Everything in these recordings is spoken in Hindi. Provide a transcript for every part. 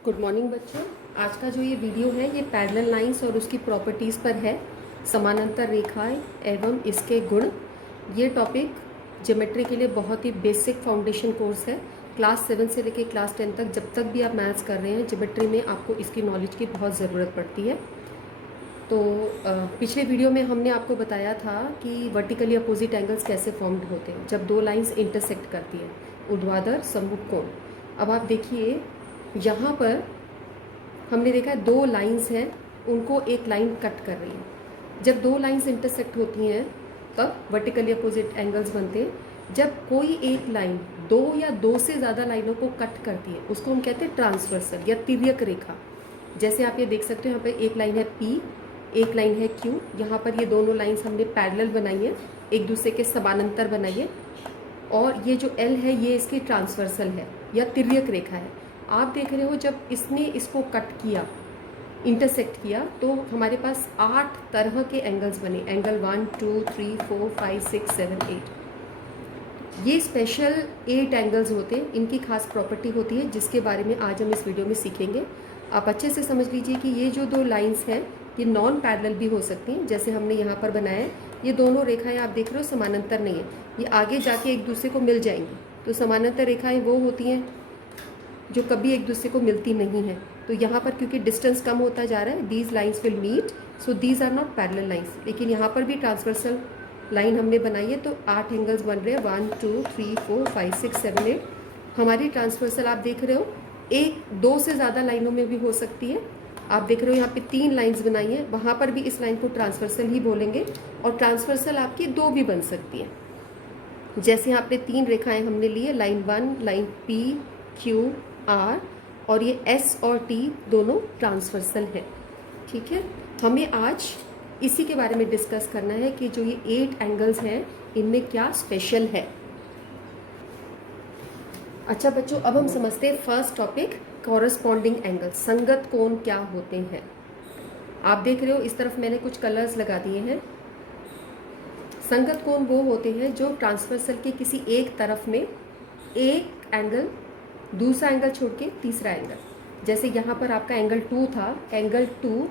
गुड मॉर्निंग बच्चों। आज का जो ये वीडियो है ये पैरेलल लाइंस और उसकी प्रॉपर्टीज़ पर है। समानांतर रेखाएं एवं इसके गुण। ये टॉपिक ज्योमेट्री के लिए बहुत ही बेसिक फाउंडेशन कोर्स है। क्लास 7 से लेकर क्लास 10 तक जब तक भी आप मैथ्स कर रहे हैं ज्योमेट्री में आपको इसकी नॉलेज की बहुत ज़रूरत पड़ती है। तो पिछले वीडियो में हमने आपको बताया था कि वर्टिकली अपोजिट एंगल्स कैसे फॉर्म्ड होते हैं जब दो लाइंस इंटरसेक्ट करती हैं, ऊर्ध्वाधर सम्मुख कोण। अब आप देखिए यहाँ पर हमने देखा है दो लाइंस हैं, उनको एक लाइन कट कर रही है। जब दो लाइंस इंटरसेक्ट होती हैं तब वर्टिकली अपोजिट एंगल्स बनते हैं। जब कोई एक लाइन दो या दो से ज़्यादा लाइनों को कट करती है उसको हम कहते हैं ट्रांसवर्सल या तिर्यक रेखा। जैसे आप ये देख सकते हो, यहाँ पे एक लाइन है P, एक लाइन है Q। यहाँ पर ये दोनों लाइंस हमने पैरेलल बनाई है, एक दूसरे के समानांतर बनाई है। और ये जो L है ये इसकी ट्रांसवर्सल है या तिर्यक रेखा है। आप देख रहे हो जब इसने इसको कट किया, इंटरसेक्ट किया, तो हमारे पास 8 तरह के एंगल्स बने। एंगल 1 2 3 4 5 6 7 8। ये स्पेशल 8 एंगल्स होते हैं, इनकी खास प्रॉपर्टी होती है जिसके बारे में आज हम इस वीडियो में सीखेंगे। आप अच्छे से समझ लीजिए कि ये जो दो लाइंस हैं ये नॉन पैरेलल भी हो सकती हैं, जैसे हमने यहाँ पर बनाया है। ये दोनों रेखाएं आप देख रहे हो समानांतर नहीं है, ये आगे जाके एक दूसरे को मिल जाएंगी। तो समानांतर रेखाएं वो होती हैं जो कभी एक दूसरे को मिलती नहीं है। तो यहाँ पर क्योंकि डिस्टेंस कम होता जा रहा है, these lines will meet, so these are not parallel lines. लेकिन यहाँ पर भी ट्रांसवर्सल लाइन हमने बनाई है तो 8 एंगल्स बन रहे हैं, 1 2 3 4 5 6 7 8। हमारी ट्रांसवर्सल आप देख रहे हो एक दो से ज़्यादा लाइनों में भी हो सकती है। आप देख रहे हो यहाँ पे 3 लाइंस बनाई हैं, वहाँ पर भी इस लाइन को ट्रांसवर्सल ही बोलेंगे। और ट्रांसवर्सल आपकी दो भी बन सकती है, जैसे यहाँ पे 3 रेखाएं हमने ली है, line 1, line P Q R, और ये S और T दोनों ट्रांसवर्सल है। ठीक है, हमें आज इसी के बारे में डिस्कस करना है कि जो ये 8 एंगल्स हैं इनमें क्या स्पेशल है। अच्छा बच्चों, अब हम समझते हैं फर्स्ट टॉपिक, कॉरस्पॉन्डिंग एंगल। संगत कोण क्या होते हैं। आप देख रहे हो इस तरफ मैंने कुछ कलर्स लगा दिए हैं। संगत कोण वो होते हैं जो ट्रांसवर्सल के किसी एक तरफ में एक एंगल, दूसरा एंगल छोड़ के तीसरा एंगल। जैसे यहाँ पर आपका एंगल 2 था, एंगल 2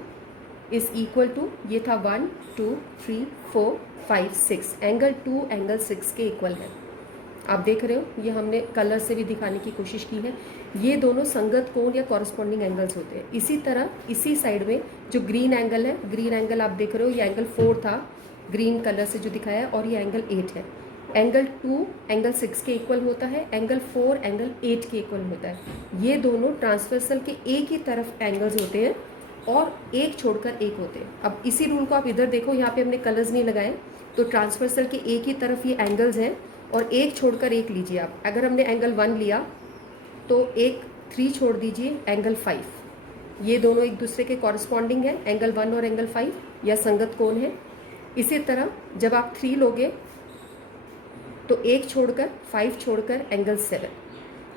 इज इक्वल टू, ये था 1 2 3 4 5 6, एंगल 2 एंगल 6 के इक्वल है। आप देख रहे हो, ये हमने कलर से भी दिखाने की कोशिश की है। ये दोनों संगत कोण या कॉरस्पॉन्डिंग एंगल्स होते हैं। इसी तरह इसी साइड में जो ग्रीन एंगल है, ग्रीन एंगल आप देख रहे हो, ये एंगल 4 था ग्रीन कलर से जो दिखाया है, और ये एंगल 8 है। एंगल 2 एंगल 6 के इक्वल होता है, एंगल 4 एंगल 8 के इक्वल होता है। ये दोनों ट्रांसवर्सल के एक ही तरफ एंगल्स होते हैं और एक छोड़कर एक होते हैं। अब इसी रूल को आप इधर देखो, यहाँ पे हमने कलर्स नहीं लगाए, तो ट्रांसवर्सल के एक ही तरफ ये एंगल्स हैं और एक छोड़कर एक लीजिए आप। अगर हमने एंगल 1 लिया तो एक 3 छोड़ दीजिए, एंगल 5। ये दोनों एक दूसरे के कॉरस्पॉन्डिंग है, एंगल 1 और एंगल 5 या संगत कोण है। इसी तरह जब आप 3 लोगे तो एक छोड़कर 5 छोड़कर एंगल 7।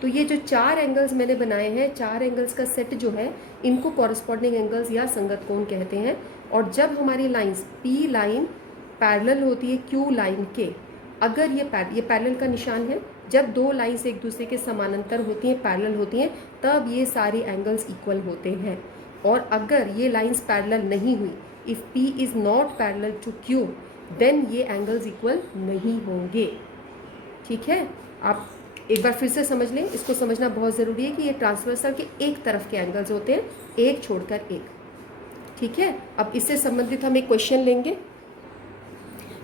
तो ये जो 4 एंगल्स मैंने बनाए हैं, 4 एंगल्स का सेट जो है, इनको कॉरस्पॉन्डिंग एंगल्स या संगत कोण कहते हैं। और जब हमारी लाइंस P लाइन पैरेलल होती है Q लाइन के, अगर ये पैरेलल का निशान है, जब दो लाइंस एक दूसरे के समानांतर होती हैं, पैरेलल होती हैं, तब ये सारे एंगल्स इक्वल होते हैं। और अगर ये लाइंस पैरेलल नहीं हुई, if P is not parallel to Q, then ये एंगल्स इक्वल नहीं होंगे। ठीक है, आप एक बार फिर से समझ लें, इसको समझना बहुत ज़रूरी है कि ये ट्रांसवर्सल के एक तरफ के एंगल्स होते हैं, एक छोड़कर एक। ठीक है, अब इससे संबंधित हम एक क्वेश्चन लेंगे।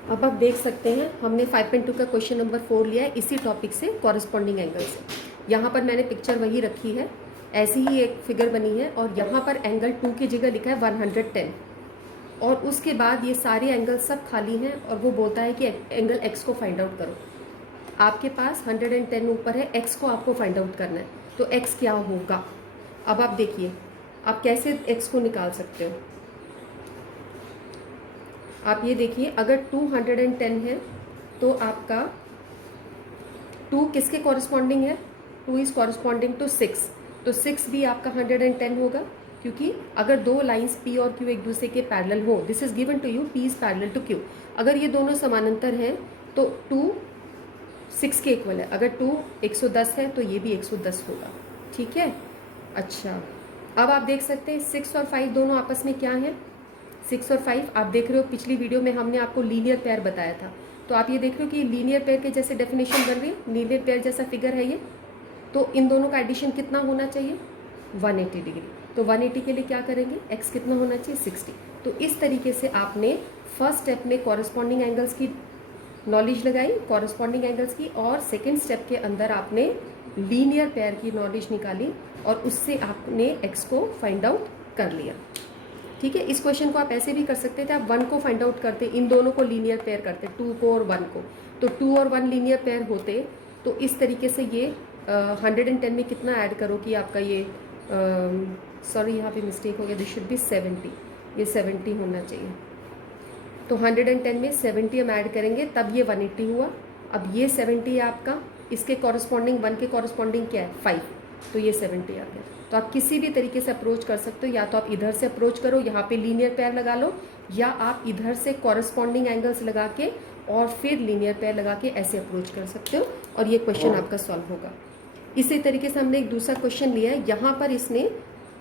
अब आप देख सकते हैं हमने 5.2 का क्वेश्चन नंबर 4 लिया है इसी टॉपिक से, कॉरस्पॉन्डिंग एंगल से। यहाँ पर मैंने पिक्चर वही रखी है, ऐसी ही एक फिगर बनी है, और यहाँ पर एंगल 2 की जगह लिखा है 110। और उसके बाद ये सारे एंगल सब खाली हैं और वो बोलता है कि एंगल x को फाइंड आउट करो। आपके पास 110 ऊपर है, x को आपको फाइंड आउट करना है, तो x क्या होगा। अब आप देखिए आप कैसे x को निकाल सकते हो। आप ये देखिए, अगर 210 है तो आपका 2 किसके कॉरस्पॉन्डिंग है, 2 इज़ कॉरस्पॉन्डिंग टू 6, तो 6 भी आपका 110 होगा। क्योंकि अगर दो लाइंस P और Q एक दूसरे के पैरेलल हो, this is given to you, P is parallel to Q, अगर ये दोनों समानांतर हैं तो 2 6 के इक्वल है। अगर 2 110 है तो ये भी 110 होगा। ठीक है, अच्छा, अब आप देख सकते हैं 6 और 5 दोनों आपस में क्या है। 6 और 5 आप देख रहे हो, पिछली वीडियो में हमने आपको लीनियर पेयर बताया था, तो आप ये देख रहे हो कि लीनियर पेयर के जैसे डेफिनेशन बन रही है, लीनियर पेयर जैसा फिगर है ये। तो इन दोनों का एडिशन कितना होना चाहिए, 180 डिग्री। तो 180 के लिए क्या करेंगे, x कितना होना चाहिए, 60। तो इस तरीके से आपने फर्स्ट स्टेप में कॉरस्पॉन्डिंग एंगल्स की नॉलेज लगाई, कॉरस्पॉन्डिंग एंगल्स की, और सेकेंड स्टेप के अंदर आपने लीनियर पेयर की नॉलेज निकाली और उससे आपने x को फाइंड आउट कर लिया। ठीक है, इस क्वेश्चन को आप ऐसे भी कर सकते थे, आप 1 को फाइंड आउट करते, इन दोनों को लीनियर पेयर करते, 2 को और 1 को, तो 2 और 1 लीनियर पेयर होते। तो इस तरीके से ये 110 में कितना ऐड करो कि आपका ये सॉरी यहाँ पे मिस्टेक हो गया, दिस शुड बी 70, ये 70 होना चाहिए। तो 110 में 70 हम ऐड करेंगे तब ये 180 हुआ। अब ये 70 है आपका, इसके कॉरस्पॉन्डिंग 1 के कॉरस्पॉन्डिंग क्या है, 5, तो ये 70 आ गया। तो आप किसी भी तरीके से अप्रोच कर सकते हो, या तो आप इधर से अप्रोच करो, यहाँ पे लीनियर पेयर लगा लो, या आप इधर से कॉरस्पॉन्डिंग एंगल्स लगा के और फिर लीनियर पेयर लगा के ऐसे अप्रोच कर सकते हो, और ये क्वेश्चन आपका सॉल्व होगा। इसी तरीके से हमने एक दूसरा क्वेश्चन लिया है, यहाँ पर इसने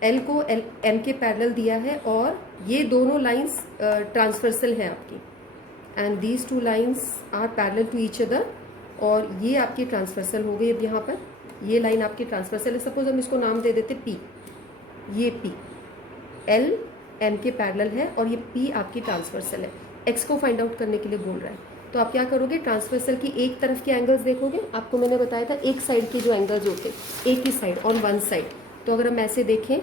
L को M के पैरेलल दिया है और ये दोनों लाइंस ट्रांसवर्सल है आपकी, and these two lines are parallel to each other, और ये आपकी ट्रांसवर्सल हो गई। अब यहाँ पर ये लाइन आपकी ट्रांसवर्सल है, सपोज हम इसको नाम दे देते P, ये P L M के पैरेलल है और ये P आपकी ट्रांसवर्सल है। X को फाइंड आउट करने के लिए बोल रहा है, तो आप क्या करोगे, ट्रांसवर्सल की एक तरफ के एंगल्स देखोगे, आपको मैंने बताया था एक साइड के जो एंगल्स होते, एक ही साइड, ऑन वन साइड। तो अगर हम ऐसे देखें,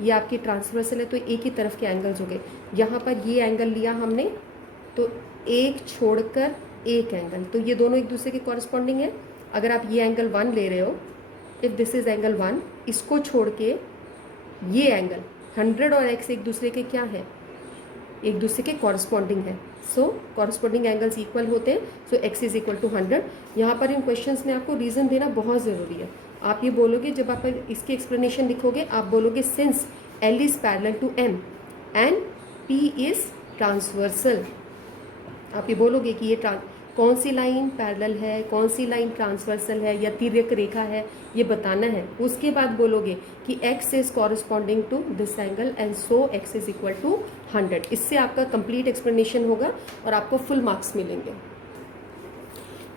ये आपकी ट्रांसवर्सल है तो एक ही तरफ के एंगल्स हो गए। यहाँ पर ये एंगल लिया हमने, तो एक छोड़कर एक एंगल, तो ये दोनों एक दूसरे के कॉरस्पॉन्डिंग है। अगर आप ये एंगल 1 ले रहे हो, इफ दिस इज एंगल 1, इसको छोड़ के ये एंगल 100 और x एक दूसरे के क्या है, एक दूसरे के कॉरस्पॉन्डिंग है। सो कॉरस्पॉन्डिंग एंगल्स इक्वल होते हैं, सो x इज इक्वल टू 100। यहाँ पर इन क्वेश्चंस में आपको रीज़न देना बहुत ज़रूरी है। आप ये बोलोगे, जब आप इसकी एक्सप्लेनेशन लिखोगे, आप बोलोगे since L is parallel to M and P is transversal. आप ये बोलोगे कि ये कौन सी लाइन पैरेलल है, कौन सी लाइन ट्रांसवर्सल है या तिर्यक रेखा है, ये बताना है। उसके बाद बोलोगे कि x is corresponding to this angle and so x is equal to 100। इससे आपका कंप्लीट एक्सप्लेनेशन होगा और आपको फुल मार्क्स मिलेंगे।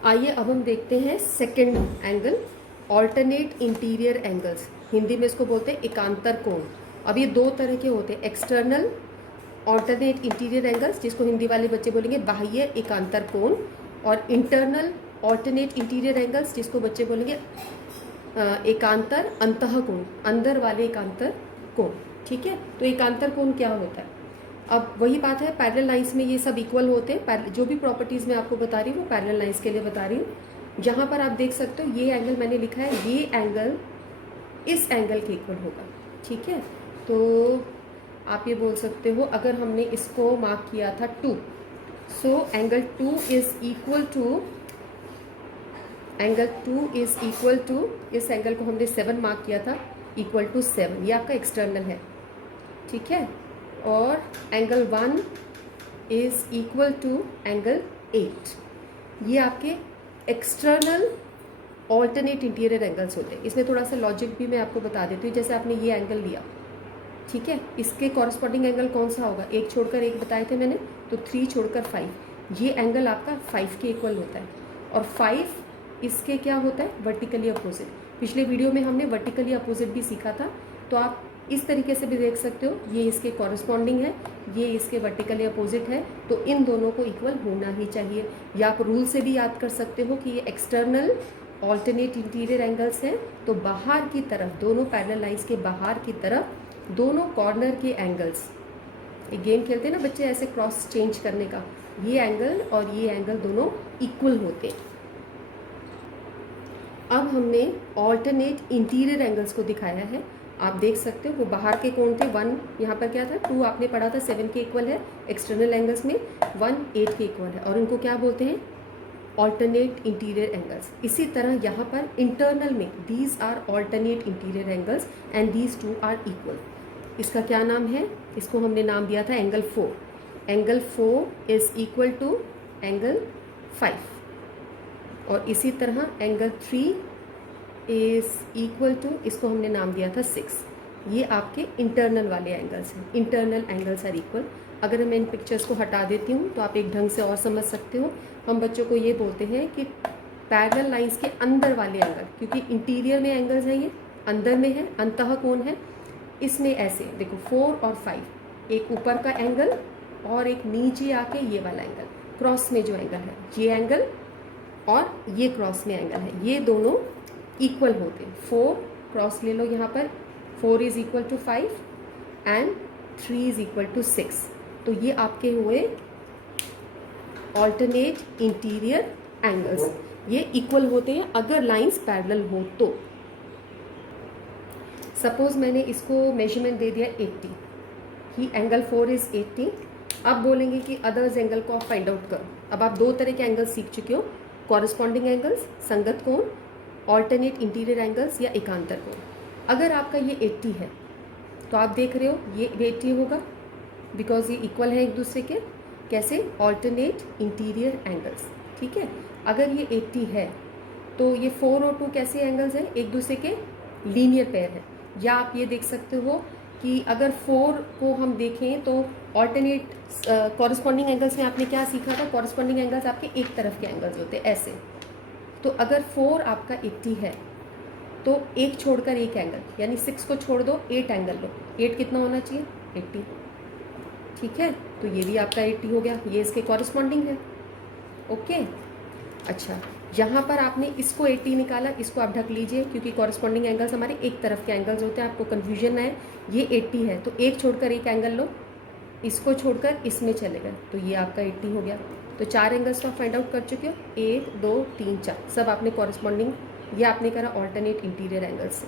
आइए अब हम देखते हैं second angle, alternate interior angles, Hindi में इसको बोलते हैं एकांतर कोण। अब ये दो तरह के होते हैं, एक्सटर्नल ऑल्टरनेट इंटीरियर एंगल्स, जिसको हिंदी वाले बच्चे बोलेंगे बाह्य एकांतर कोण, और इंटरनल ऑल्टरनेट इंटीरियर एंगल्स, जिसको बच्चे बोलेंगे एकांतर अंतः कोण, अंदर वाले एकांतर कोण। ठीक है, तो एकांतर कोण क्या होता है, अब वही बात है, पैरेलल लाइंस में ये सब इक्वल होते हैं। जो भी प्रॉपर्टीज़ मैं आपको बता रही हूँ वो पैरेलल लाइंस के लिए बता रही हूँ। यहाँ पर आप देख सकते हो ये एंगल मैंने लिखा है, ये एंगल इस एंगल के इक्वल होगा। ठीक है, तो आप ये बोल सकते हो, अगर हमने इसको मार्क किया था 2, so angle 2 is equal to, angle 2 is equal to, इस एंगल को हमने 7 मार्क किया था, इक्वल टू 7, ये आपका एक्सटर्नल है। ठीक है, और angle 1 is equal to angle 8, ये आपके एक्सटर्नल ऑल्टरनेट इंटीरियर एंगल्स होते हैं। इसमें थोड़ा सा लॉजिक भी मैं आपको बता देती हूँ। जैसे आपने ये एंगल लिया, ठीक है, इसके कॉरस्पॉन्डिंग एंगल कौन सा होगा, एक छोड़कर एक बताए थे मैंने, तो 3 छोड़कर 5, ये एंगल आपका 5 के इक्वल होता है, और 5 इसके क्या होता है, वर्टिकली अपोजिट। पिछले वीडियो में हमने वर्टिकली अपोजिट भी सीखा था, तो आप इस तरीके से भी देख सकते हो, ये इसके कॉरस्पॉन्डिंग है, ये इसके वर्टिकली अपोजिट है, तो इन दोनों को इक्वल होना ही चाहिए। या आप रूल से भी याद कर सकते हो कि ये एक्सटर्नल ऑल्टरनेट इंटीरियर एंगल्स हैं, तो बाहर की तरफ, दोनों पैरेलल लाइंस के बाहर की तरफ दोनों कॉर्नर के एंगल्स, एक गेम खेलते हैं ना बच्चे ऐसे क्रॉस चेंज करने का, ये एंगल और ये एंगल दोनों इक्वल होते हैं। अब हमने ऑल्टरनेट इंटीरियर एंगल्स को दिखाया है, आप देख सकते हो वो बाहर के कोण थे, 1 यहाँ पर क्या था, 2 आपने पढ़ा था 7 के इक्वल है, एक्सटर्नल एंगल्स में 1 8 के इक्वल है, और इनको क्या बोलते हैं, ऑल्टरनेट इंटीरियर एंगल्स। इसी तरह यहाँ पर इंटरनल में these are alternate interior angles and these two are equal. इसका क्या नाम है, इसको हमने नाम दिया था angle 4। Angle 4 is equal to angle 5, और इसी तरह एंगल 3 इज इक्वल टू, इसको हमने नाम दिया था 6। ये आपके इंटरनल वाले एंगल्स हैं, इंटरनल एंगल्स आर इक्वल। अगर मैं इन पिक्चर्स को हटा देती हूँ तो आप एक ढंग से और समझ सकते हो। हम बच्चों को ये बोलते हैं कि पैरेलल लाइंस के अंदर वाले एंगल, क्योंकि इंटीरियर में एंगल्स हैं, ये अंदर में है, अंतः कोण है। इसमें ऐसे देखो 4 और 5, एक ऊपर का एंगल और एक नीचे आके ये वाला एंगल, क्रॉस में जो एंगल है ये एंगल और ये क्रॉस में एंगल है, ये दोनों इक्वल होते हैं। 4 क्रॉस ले लो यहाँ पर, 4 is equal to 5 and 3 is equal to 6। तो ये आपके हुए ऑल्टरनेट इंटीरियर एंगल्स, ये इक्वल होते हैं अगर लाइंस पैरेलल हो तो। सपोज मैंने इसको मेजरमेंट दे दिया 80, ही एंगल 4 इज 80। अब बोलेंगे कि अदर्स एंगल को आप फाइंड आउट करो। अब आप दो तरह के एंगल सीख चुके हो, कॉरस्पॉन्डिंग एंगल्स, संगत कोण, ऑल्टरनेट इंटीरियर एंगल्स या एकांतर कोण। अगर आपका ये 80 है तो आप देख रहे हो ये 80 होगा बिकॉज ये इक्वल है एक दूसरे के। कैसे? ऑल्टरनेट इंटीरियर एंगल्स, ठीक है। अगर ये 80 है तो ये 4 और 2 कैसे एंगल्स हैं? एक दूसरे के लीनियर पेयर है। या आप ये देख सकते हो कि अगर 4 को हम देखें तो ऑल्टरनेट कॉरस्पॉन्डिंग एंगल्स में आपने क्या सीखा था? कॉरस्पॉन्डिंग एंगल्स आपके एक तरफ के एंगल्स होते हैं ऐसे। तो अगर 4 आपका 80 है तो एक छोड़कर एक एंगल, यानी 6 को छोड़ दो, 8 एंगल लो। 8 कितना होना चाहिए? 80, ठीक है। तो ये भी आपका 80 हो गया, ये इसके कॉरस्पॉन्डिंग है। ओके, अच्छा, यहाँ पर आपने इसको 80 निकाला, इसको आप ढक लीजिए क्योंकि कॉरस्पॉन्डिंग एंगल्स हमारे एक तरफ के एंगल्स होते हैं, आपको कन्फ्यूजन ना है। ये 80 है तो एक छोड़कर एक एंगल लो, इसको छोड़कर इसमें चले गए तो ये आपका 80 हो गया। तो 4 एंगल्स तो आप फाइंड आउट कर चुके हो, 1 2 3 4, सब आपने कॉरस्पॉन्डिंग, ये आपने करा ऑल्टरनेट इंटीरियर एंगल्स से।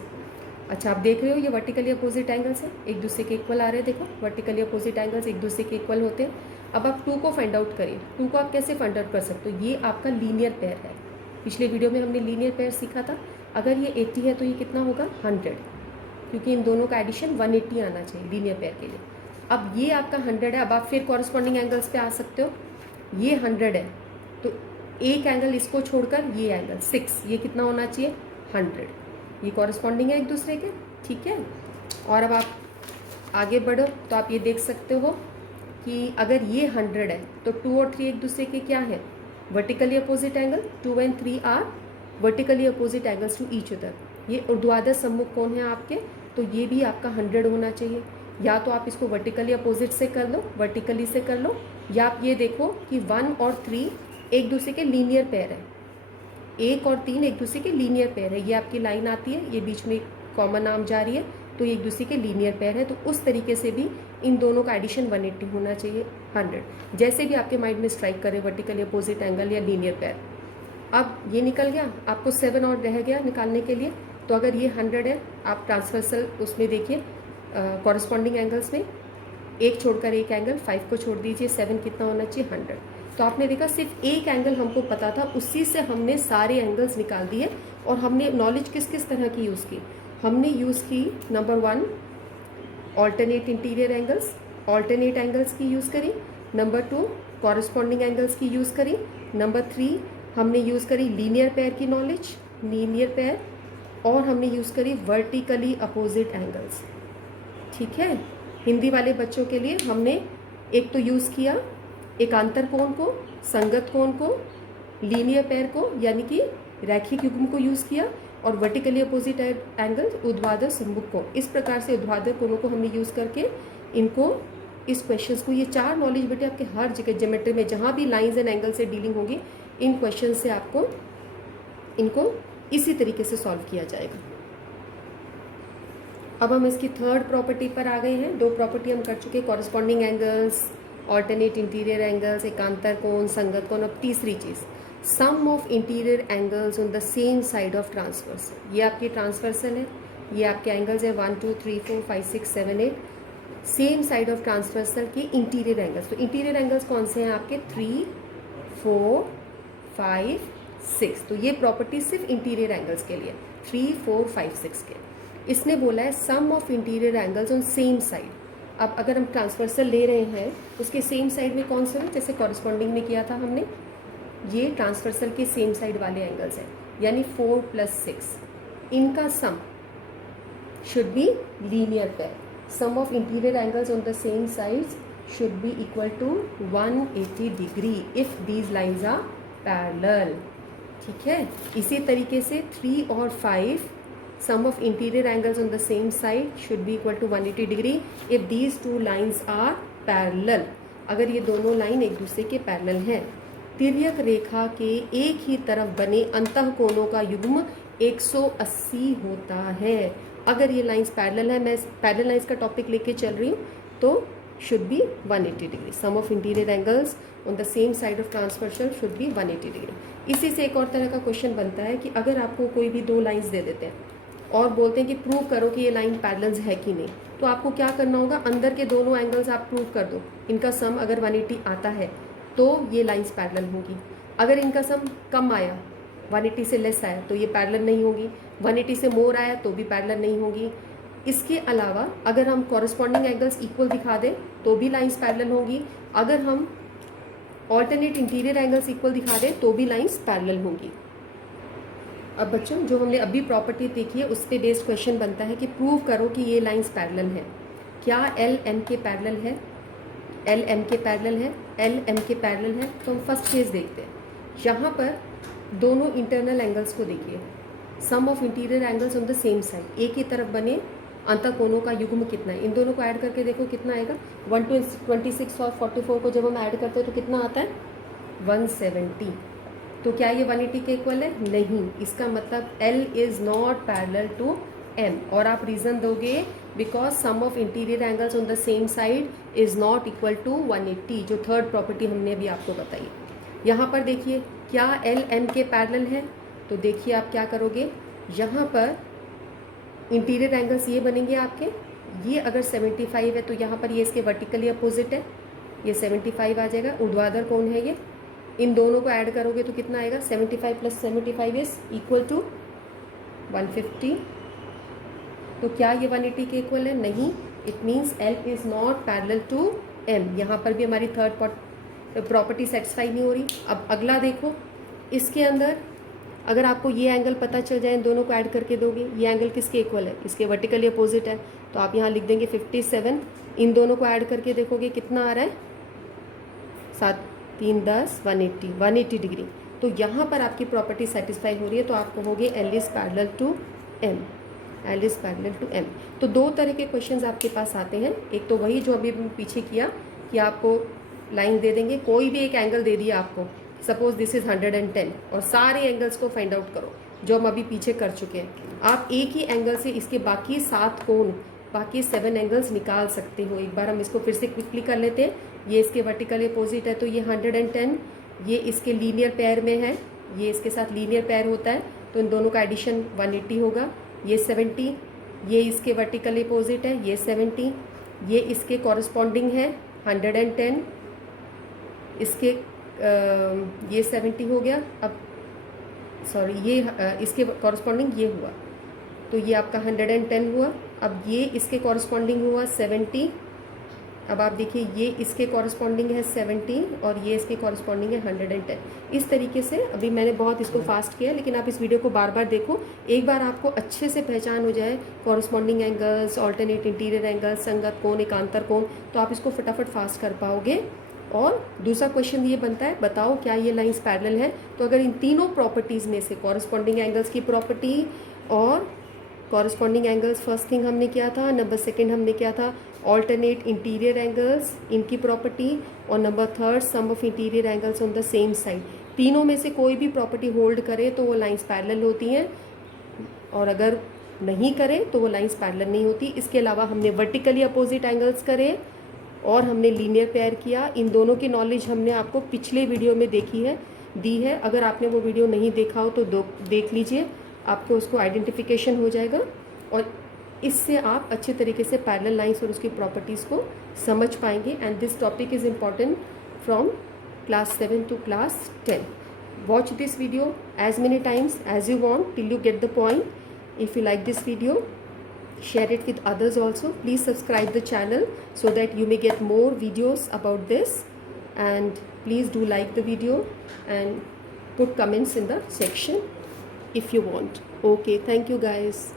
अच्छा, आप देख रहे हो ये वर्टिकली अपोजिट एंगल्स है, एक दूसरे के इक्वल आ रहे हैं। देखो वर्टिकली अपोजिट एंगल्स एक दूसरे के इक्वल होते हैं। अब आप 2 को फाइंड आउट करिए। 2 को आप कैसे फाइंड आउट कर सकते हो? ये आपका लीनियर पेयर है, पिछले वीडियो में हमने लीनियर पेयर सीखा था। अगर ये 80 है तो ये कितना होगा? 100, क्योंकि इन दोनों का एडिशन 180 आना चाहिए लीनियर पेयर के लिए। अब ये आपका 100 है। अब आप फिर कॉरस्पॉन्डिंग एंगल्स पे आ सकते हो। ये 100 है तो एक एंगल इसको छोड़कर ये एंगल 6, ये कितना होना चाहिए? 100। ये कॉरस्पॉन्डिंग है एक दूसरे के, ठीक है। और अब आप आगे बढ़ो तो आप ये देख सकते हो कि अगर ये 100 है तो 2 और 3 एक दूसरे के क्या है? Vertically opposite angle. 2 and 3 are vertically opposite angles to each other. ये ऊर्ध्वाधर सम्मुख कोण है आपके, तो ये भी आपका 100 होना चाहिए। या तो आप इसको वर्टिकली अपोजिट से कर लो, वर्टिकली से कर लो, या आप ये देखो कि 1 और 3 एक दूसरे के लीनियर पेयर है। 1 और 3 एक दूसरे के लीनियर पेयर है। ये आपकी लाइन आती है, ये बीच में कॉमन आर्म जा रही है, तो एक दूसरे के लीनियर पेयर है। तो उस तरीके से भी इन दोनों का एडिशन 180 होना चाहिए, 100, जैसे भी आपके माइंड में स्ट्राइक करे, वर्टिकली अपोजिट एंगल या लीनियर पेयर। अब ये निकल गया, आपको 7 और रह गया निकालने के लिए। तो अगर ये 100 है, आप ट्रांसवर्सल उसमें देखिए कॉरस्पॉन्डिंग एंगल्स में एक छोड़कर एक एंगल, 5 को छोड़ दीजिए, 7 कितना होना चाहिए? 100। तो आपने देखा सिर्फ एक एंगल हमको पता था, उसी से हमने सारे एंगल्स निकाल दिए। और हमने नॉलेज किस किस तरह की यूज़ की? हमने यूज़ की number 1 alternate interior angles, alternate angles की यूज़ करी। नंबर 2 कॉरस्पॉन्डिंग एंगल्स की यूज़ करी। नंबर 3 हमने यूज़ करी लीनियर पेयर की नॉलेज, लीनियर पेयर। और हमने यूज़ करी वर्टिकली अपोजिट एंगल्स, ठीक है। हिंदी वाले बच्चों के लिए हमने एक तो यूज़ किया एकांतर कोण को, संगत कोण को, लीनियर पेयर को यानी कि रैखिक युग्म को यूज़ किया, और वर्टिकली अपोजिट एंगल ऊर्ध्वाधर सम्मुख कोण। इस प्रकार से ऊर्ध्वाधर कोणों को हमने यूज़ करके इनको, इस क्वेश्चंस को, ये 4 नॉलेज बेटे आपके हर जगह ज्योमेट्री में जहाँ भी लाइंस एंड एंगल से डीलिंग होगी, इन क्वेश्चन से आपको इनको इसी तरीके से सॉल्व किया जाएगा। अब हम इसकी थर्ड प्रॉपर्टी पर आ गए हैं। 2 प्रॉपर्टी हम कर चुके, corresponding angles, alternate interior angles, एकांतर कोण, संगत कोण। अब तीसरी चीज़, sum of interior angles on the same side of transversal. ये आपकी ट्रांसवर्सल है, ये आपके एंगल्स है 1 2 3 4 5 6 7 8, सेम साइड ऑफ ट्रांसवर्सल के इंटीरियर एंगल्स। तो इंटीरियर एंगल्स कौन से हैं आपके? 3 4 5 6। तो ये प्रॉपर्टी सिर्फ इंटीरियर एंगल्स के लिए, 3 4 5 6 के। इसने बोला है sum of interior angles on same side. अब अगर हम ट्रांसवर्सल ले रहे हैं उसके सेम साइड में कौन से हैं? जैसे कॉरस्पॉन्डिंग में किया था हमने, ये ट्रांसवर्सल के सेम साइड वाले एंगल्स हैं, यानी 4 + 6 इनका सम should be linear pair. Sum of interior angles on the same sides should be equal to 180 degree if these lines are parallel. ठीक है, इसी तरीके से 3 और 5 sum of interior angles on the same side should be equal to 180 degree if these two lines are parallel. अगर ये दोनों लाइन एक दूसरे के पैरेलल हैं. तिर्यक रेखा के एक ही तरफ बने अंतःकोणों का युग्म 180 होता है. अगर ये लाइंस पैरेलल है, मैं पैरेलल लाइंस का टॉपिक लेके चल रही हूँ, तो should be 180 degree. Sum of interior angles on the same side of transversal should be 180 degree. इसी से एक और तरह का क्वेश्चन बनता है कि अगर आपको कोई भी दो लाइंस दे देते हैं और बोलते हैं कि प्रूव करो कि ये लाइन पैरेलल है कि नहीं, तो आपको क्या करना होगा, अंदर के दोनों एंगल्स आप प्रूव कर दो. इनका सम अगर 180 आता है तो ये लाइंस पैरेलल होगी. अगर इनका सम कम आया, 180 से लेस आया, तो ये पैरेलल नहीं होगी. 180 से मोर आया तो भी पैरेलल नहीं होगी. इसके अलावा अगर हम कॉरस्पॉन्डिंग एंगल्स इक्वल दिखा दें तो भी लाइंस पैरेलल होगी. अगर हम ऑल्टरनेट इंटीरियर एंगल्स इक्वल दिखा दें तो भी लाइंस पैरेलल होंगी. अब बच्चों, जो हमने अभी प्रॉपर्टी देखी है उस पर बेस्ड क्वेश्चन बनता है कि प्रूव करो कि ये लाइंस पैरेलल है. क्या एल एम के पैरेलल है? एल एम के पैरेलल है? एल एम के पैरेलल है? तो हम फर्स्ट केस देखते हैं. यहाँ पर दोनों इंटरनल एंगल्स को देखिए. Sum of interior angles on the same side, एक ही तरफ बने अंतःकोणों का युग्म कितना है. इन दोनों को ऐड करके देखो कितना आएगा. 126 और 44 को जब हम ऐड करते हैं तो कितना आता है? 170. तो क्या ये 180 के इक्वल है? नहीं. इसका मतलब L is not parallel to M. और आप रीजन दोगे because sum of interior angles on the same side is not equal to 180, जो थर्ड प्रॉपर्टी हमने अभी आपको बताई. यहाँ पर देखिए, क्या L M के पैरेलल है? तो देखिए आप क्या करोगे, यहाँ पर इंटीरियर एंगल्स ये बनेंगे आपके. ये अगर 75 है तो यहाँ पर ये इसके वर्टिकली अपोजिट है, ये 75 आ जाएगा. ऊर्ध्वाधर कोण है ये. इन दोनों को ऐड करोगे तो कितना आएगा? 75 प्लस 75 इज इक्वल टू 150. तो क्या ये 180 के इक्वल है? नहीं. It means L is not parallel to M. यहाँ पर भी हमारी थर्ड प्रॉपर्टी सेटिस्फाई नहीं हो रही. अब अगला देखो, इसके अंदर अगर आपको ये एंगल पता चल जाए, इन दोनों को ऐड करके दोगे, ये एंगल किसके इक्वल है? इसके वर्टिकली अपोजिट है. तो आप यहाँ लिख देंगे 57. इन दोनों को ऐड करके देखोगे कितना आ रहा है? 7 3 10 180 डिग्री. तो यहाँ पर आपकी प्रॉपर्टी सेटिस्फाई हो रही है. तो आप कहोगे L is parallel to M. L is parallel to M. तो दो तरह के क्वेश्चंस आपके पास आते हैं. एक तो वही जो अभी पीछे किया कि आपको लाइन दे देंगे, कोई भी एक एंगल दे दिया आपको, सपोज दिस इज 110, और सारे एंगल्स को फाइंड आउट करो, जो हम अभी पीछे कर चुके हैं. आप एक ही एंगल से इसके बाकी 7 कोण, बाकी 7 एंगल्स निकाल सकते हो. एक बार हम इसको फिर से क्विकली कर लेते हैं. ये इसके वर्टिकली अपोजिट है तो ये 110, ये इसके लीनियर पेयर में है, ये इसके साथ लीनियर पेयर होता है, तो इन दोनों का एडिशन 180 होगा. ये 70, ये इसके वर्टिकली अपोजिट है, ये 70, ये इसके कॉरस्पॉन्डिंग है 110, इसके ये 70 हो गया. अब सॉरी, ये इसके कॉरस्पॉन्डिंग ये हुआ, तो ये आपका 110 हुआ. अब ये इसके कॉरस्पॉन्डिंग हुआ 70. अब आप देखिए, ये इसके कॉरस्पॉन्डिंग है 70 और ये इसके कॉरस्पॉन्डिंग है 110. इस तरीके से अभी मैंने बहुत इसको फास्ट किया, लेकिन आप इस वीडियो को बार बार देखो. एक बार आपको अच्छे से पहचान हो जाए corresponding angles, alternate interior angles, संगत कोण, एकांतर कोण, तो आप इसको फटाफट फास्ट कर पाओगे. और दूसरा क्वेश्चन ये बनता है, बताओ क्या ये लाइंस पैरेलल है? तो अगर इन तीनों प्रॉपर्टीज़ में से कॉरस्पॉन्डिंग एंगल्स की प्रॉपर्टी और कॉरस्पॉन्डिंग एंगल्स फर्स्ट थिंग हमने किया था, नंबर सेकंड हमने किया था ऑल्टरनेट इंटीरियर एंगल्स, इनकी प्रॉपर्टी, और number third some of interior angles on the same side. तीनों में से कोई भी प्रॉपर्टी होल्ड करे तो वो लाइंस पैरेलल होती हैं, और अगर नहीं करे तो वो लाइंस पैरेलल नहीं होती. इसके अलावा हमने वर्टिकली अपोजिट एंगल्स करे और हमने लीनियर पेयर किया. इन दोनों की नॉलेज हमने आपको पिछले वीडियो में दी है. अगर आपने वो वीडियो नहीं देखा हो तो देख लीजिए, आपको उसको आइडेंटिफिकेशन हो जाएगा, और इससे आप अच्छे तरीके से पैरेलल लाइंस और उसकी प्रॉपर्टीज़ को समझ पाएंगे. And this topic is important from class 7 to class 10. Watch this video as many times as you want till you get the point. If you like this video, share it with others also. Please subscribe the channel so that you may get more videos about this, and please do like the video and put comments in the section if you want. Okay, thank you guys.